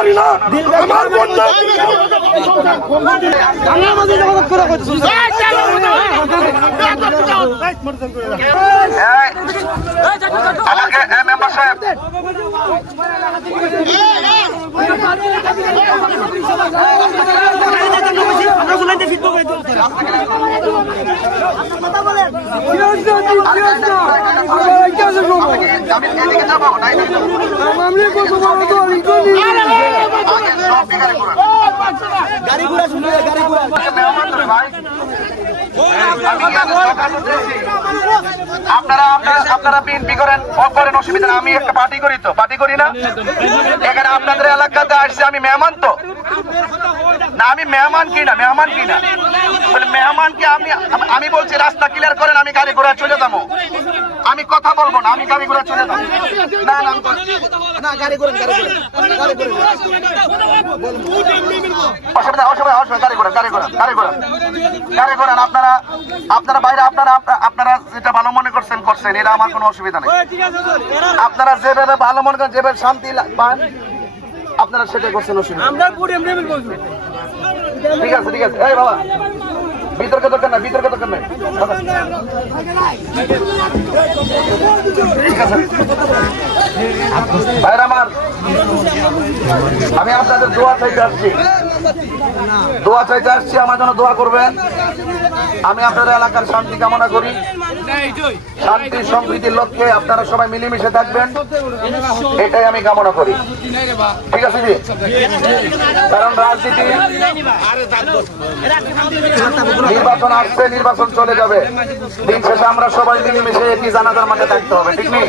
পারি না আমার বন্যা আমাকে মেম্বার সাহেব আমি এদিকে যাব না গাড়ি ঘোড়া শুনলে গাড়ি ঘোড়া। আপনারা আপনারা আপনারা বিএনপি করেন করেন অসুবিধা আমি একটা পার্টি করি তো পার্টি করি না? এখানে আপনাদের এলাকাতে আসছে আমি মেহমান তো। না আমি মেহমান কি না মেহমান কি না? মেহমানকে আমি আমি- বলছি রাস্তা ক্লিয়ার করেন আমি গাড়ি ঘোড়া চলে যাব। আমি কথা বলব না আমি গাড়ি ঘোড়া চলে যাব। না না গাড়ি গাড়ি গাড়ি অসুবিধা অসুবিধা অসুবিধা গাড়ি ঘোড়া গাড়ি ঘোড়া গাড়ি ঘোড়া গাড়ি ঘোড়ান আপনারা আপনারা বাইরে আপনারা আপনারা- আপনারা যেটা ভালো মনে করছেন করছেন এটা আমার কোনো অসুবিধা নেই। আপনারা যেভাবে ভালো মনে করেন যেভাবে শান্তি পান আপনারা সেটাই করছেন অসুবিধা ঠিক আছে ঠিক আছে। এই বাবা বিতর্ক দরকার নাই বিতর্ক দরকার নাই। ঠিক আছে। আমার, আমি আপনাদের দোয়া চাইতে আসছি। দোয়া চাইতে আসছি, আমার জন্য দোয়া করবেন। আমি আপনাদের এলাকার শান্তি কামনা করি। শান্তি সম্প্রীতির লক্ষ্যে আপনারা সবাই মিলেমিশে থাকবেন। এটাই আমি কামনা করি। ঠিক আছে জি কারণ রাজনীতি নির্বাচন আসছে, নির্বাচন চলে যাবে। দিন শেষে আমরা সবাই মিলেমিশে একই জানাজার মাঠে থাকতে হবে, ঠিক নেই?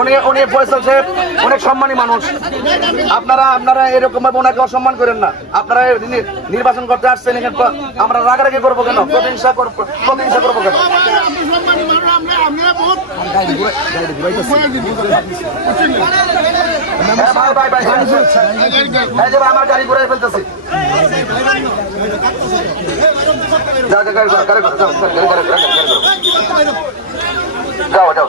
উনি উনি ফয়সাল সাহেব অনেক সম্মানী মানুষ। আপনারা আপনারা এরকম ভাবে ওনাকে অসম্মান করেন না। আপনারা নির্বাচন করতে আসছেন এখানে আমরা রাগারাগি করব কেন? প্রতিহিংসা করব প্রতিহিংসা করব কেন? হ্যাঁ, আমার গাড়ি ঘুরাই ফেলতেছি গাড়ি ঘোরাও, গাড়ি ঘোরাও। যাও যাও।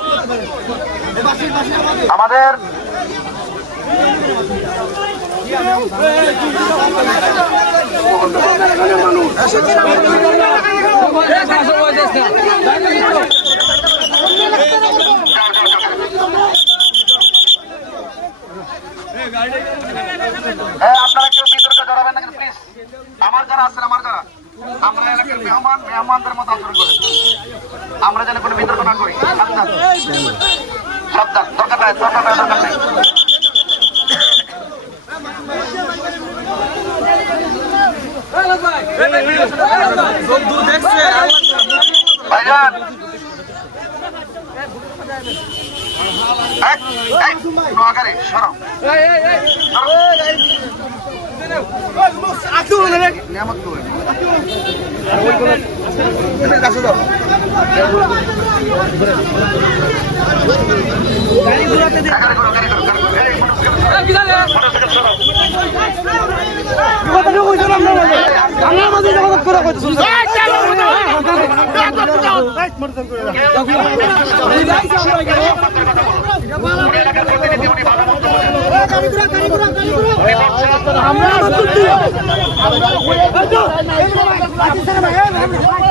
আমাদের হ্যাঁ আপনারা কেউ আমার আমার আমরা মেহমান, মেহমানদের মতো আমরা যেন কোনো বিতর্ক না করি। সাবধান সাবধান দরকার নাই দরকার নাই দরকার নাই ভাইজান এক, এই, নোয়াখালী, সরো। সরো। নিয়ামত করে। গাড়ি করো, গাড়ি করো, গাড়ি করো, গাড়ি করো। এই, মোটরসাইকেল সরাও। উনি এলাকার প্রতিনিধি, উনি ভালো মতো বলেন। উনি বলছেন,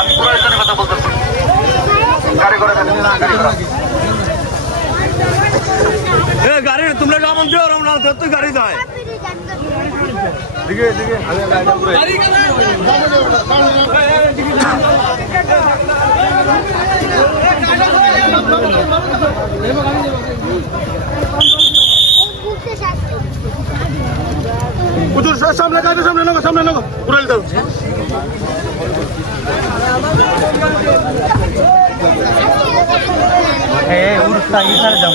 আমি প্রয়োজনের কথা বলতেছি। গাড়ি করে গাড়ি করে গাড়ি তোমরা যেমন দিও না তো গাড়ি যায়। উজুর সামনে কাজে সামনে নগো সামনে নগো উড়াল দাও। হ্যাঁ, হ্যাঁ উড়তা ইসারে যাও।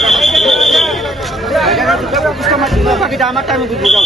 নাও সামনে নাও পুরো দাও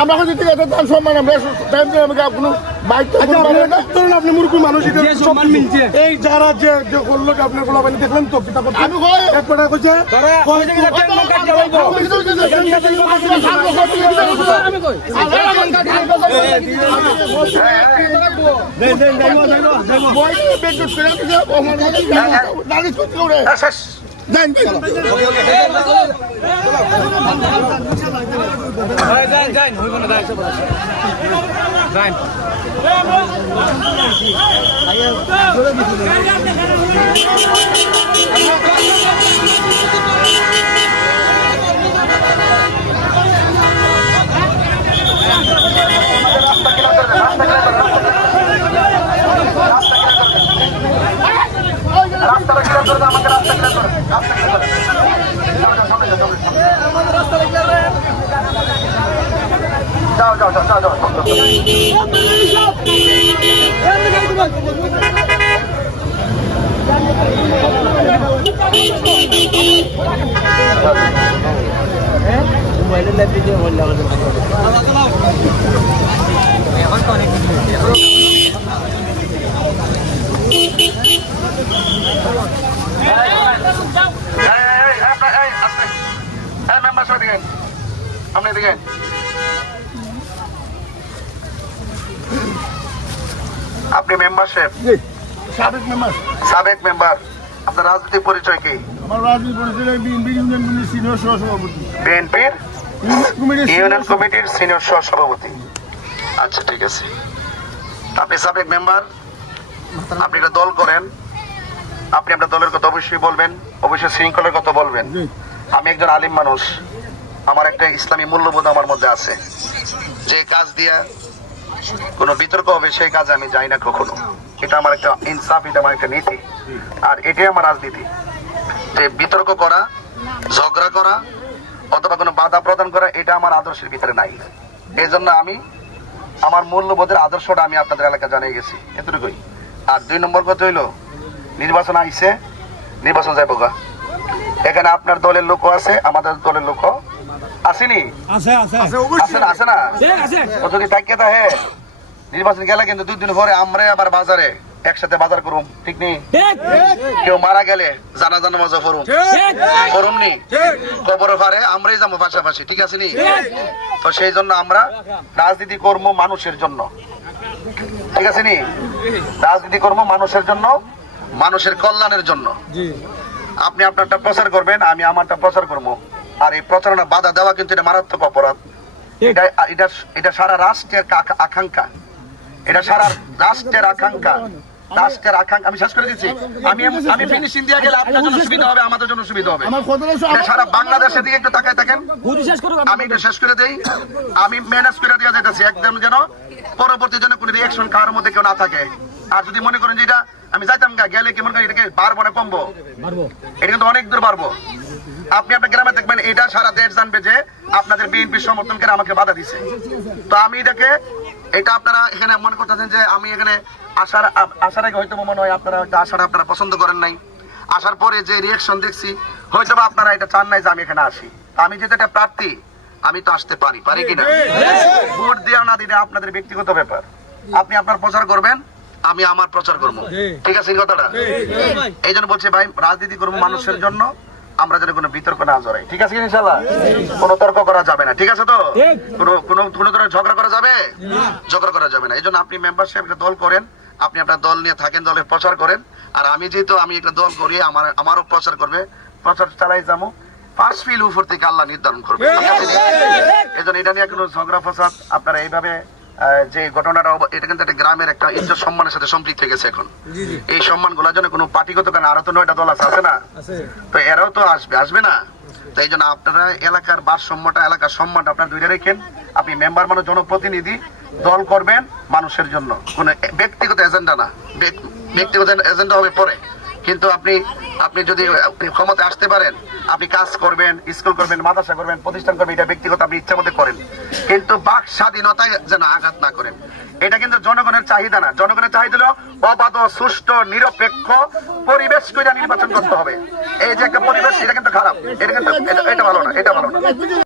আমরা কাছে ঠিক আছে তার সম্মান আমরা টাইম দিয়ে আমাকে কোনো বাইক ধরুন আপনি মূর্খ মানুষ এটা এই যারা যে যে করল কি আপনার গোলাপানি দেখলেন তো পিতা আমি এক পাটা কইছে শেষ রাস্তাটা ক্লিয়ার করে দাও আমাকে রাস্তা ক্লিয়ার করে রাস্তা ক্লিয়ার করে যাও যাও যাও যাও যাও যাও এই, এই, এই, আপনার- এই, আস্তে। এই, মেম্বার সাহেব এদিকে আইন। আপনি। আপনি মেম্বারশিপ সাবেক মেম্বার সাবেক মেম্বার আপনার রাজনৈতিক পরিচয় কি? আমার রাজনীতি পরিষদের বিএনপি ইউনিয়ন কমিটির সিনিয়র সহ সভাপতি বিএনপির? ইউনিয়ন কমিটির সিনিয়র সহ সভাপতি আচ্ছা ঠিক আছে। আপনি সাবেক মেম্বার আপনি একটা দল করেন। আপনি আপনার দলের কথা অবশ্যই বলবেন অবশ্যই শৃঙ্খলার কথা বলবেন। আমি একজন আলিম মানুষ। আমার একটা ইসলামী মূল্যবোধ আমার মধ্যে আছে। যে কাজ দিয়া কোনো বিতর্ক হবে, সেই কাজে আমি যাই না কখনো। এটা আমার একটা ইনসাফ, এটা আমার একটা নীতি। আর এটাই আমার রাজনীতি। যে বিতর্ক করা, ঝগড়া করা, অথবা কোনো বাধা প্রদান করা, এটা আমার আদর্শের ভিতরে নাই। এই জন্য আমি আমার মূল্যবোধের আদর্শটা আমি আপনাদের এলাকা জানিয়ে গেছি, এতটুকুই। আর দুই নম্বর কথা হইল, নির্বাচন আইছে নির্বাচন যাইব এখানে আপনার দলের লোক আছে, আমাদের দলের লোক আসেনি? আছে আছে। আছে না আছে না? থাকে তা হ্যাঁ নির্বাচন গেলে কিন্তু দুই দিন পরে আমরা আবার বাজারে একসাথে বাজার করুম ঠিক নেই কেউ মারা গেলে জানা জানা মজা করুম করুম নি? কবর পারে আমরাই যাব পাশাপাশি ঠিক আছে নি? তো সেই জন্য আমরা রাজনীতি কর্ম মানুষের জন্য। ঠিক আছে নি? রাজনীতি কর্ম মানুষের জন্য মানুষের কল্যাণের জন্য। আপনি আপনারটা প্রচার করবেন আমি আমারটা প্রচার করব। আর এই প্রচারণা বাধা দেওয়া কিন্তু এটা মারাত্মক অপরাধ। এটা এটা এটা সারা রাষ্ট্রের আকাঙ্ক্ষা। এটা সারা রাষ্ট্রের আকাঙ্ক্ষা। রাষ্ট্রের আকাঙ্ক্ষা। আমি শেষ করে দিচ্ছি। আমি আমি ফিনিশিং দিয়ে গেলে আপনার জন্য সুবিধা হবে আমাদের জন্য সুবিধা হবে। আমার কথা হলো এটা সারা বাংলাদেশের দিকে একটু তাকায় থাকেন। আমি একটু শেষ করে দেই। আমি ম্যানেজ করে দেওয়া যেতেছি একদম যেন পরবর্তী যেন কোনো রিয়াকশন কারোর মধ্যে কেউ না থাকে। আর যদি মনে করেন যে এটা আমি যাইতাম গেলে কেমন করে এটাকে বাড়বো না কমবো? এটা কিন্তু অনেক দূর বাড়বো আপনি আপনার গ্রামে দেখবেন এটা সারা দেশ জানবে যে আপনাদের বিএনপি সমর্থন করে আমাকে বাধা দিছে। তো আমি এটাকে এটা আপনারা এখানে মনে করতেছেন যে আমি এখানে আসার আসার আগে হয়তো মনে হয় আপনারা হয়তো আসার আপনারা পছন্দ করেন নাই। আসার পরে যে রিয়াকশন দেখছি হয়তো বা আপনারা এটা চান নাই যে আমি এখানে আসি। আমি যেহেতু একটা প্রার্থী আমি তো আসতে পারি পারি কিনা? ভোট দেওয়া না দিলে আপনাদের ব্যক্তিগত ব্যাপার। আপনি আপনার প্রচার করবেন আমি আমার প্রচার করব। ঠিক আছে কথাটা? এই জন্য বলছি ভাই রাজনীতি করব মানুষের জন্য। আমরা যেন কোনো বিতর্ক না জড়াই। ঠিক আছে ইনশাল্লাহ কোনো তর্ক করা যাবে না। ঠিক আছে তো? কোনো কোনো কোনো ধরনের ঝগড়া করা যাবে? ঝগড়া করা যাবে না। এই জন্য আপনি মেম্বারশিপ একটা দল করেন। আপনি আপনার দল নিয়ে থাকেন দলের প্রচার করেন। আর আমি যেহেতু আমি একটা দল করি আমার আমারও প্রচার করবে। প্রচার চালাই যাব। ফার্স্ট ফিল উপর থেকে আল্লাহ নির্ধারণ করবে। এই জন্য এটা নিয়ে কোনো ঝগড়া ফসাদ আপনারা এইভাবে যে ঘটনাটা এটা কিন্তু একটা গ্রামের একটা ইজ্জত সম্মানের সাথে সম্পৃক্ত হয়ে গেছে এখন। এই সম্মানগুলার জন্য কোনো পার্টিগত কারণ আরও তো নয়টা দল আছে আছে না? তো এরাও তো আসবে আসবে না? তো এই জন্য আপনারা এলাকার ভারসাম্যটা এলাকার সম্মানটা আপনারা দুইটা রেখেন। আপনি মেম্বার মানে জনপ্রতিনিধি দল করবেন মানুষের জন্য। কোনো ব্যক্তিগত এজেন্ডা না। ব্যক্তিগত এজেন্ডা হবে পরে। কিন্তু আপনি আপনি যদি, আপনি ক্ষমতায় আসতে পারেন, আপনি কাজ করবেন, স্কুল করবেন, মাদ্রাসা করবেন, প্রতিষ্ঠান করবেন, এটা ব্যক্তিগত আপনি ইচ্ছা মতো করেন। কিন্তু বাক স্বাধীনতায় যেন আঘাত না করেন। এটা কিন্তু জনগণের চাহিদা না। জনগণের চাহিদা অবাধ, সুষ্ঠু, নিরপেক্ষ পরিবেশ করে নির্বাচন করতে হবে। এই যে একটা পরিবেশ, এটা কিন্তু খারাপ। এটা কিন্তু এটা ভালো না, এটা ভালো না।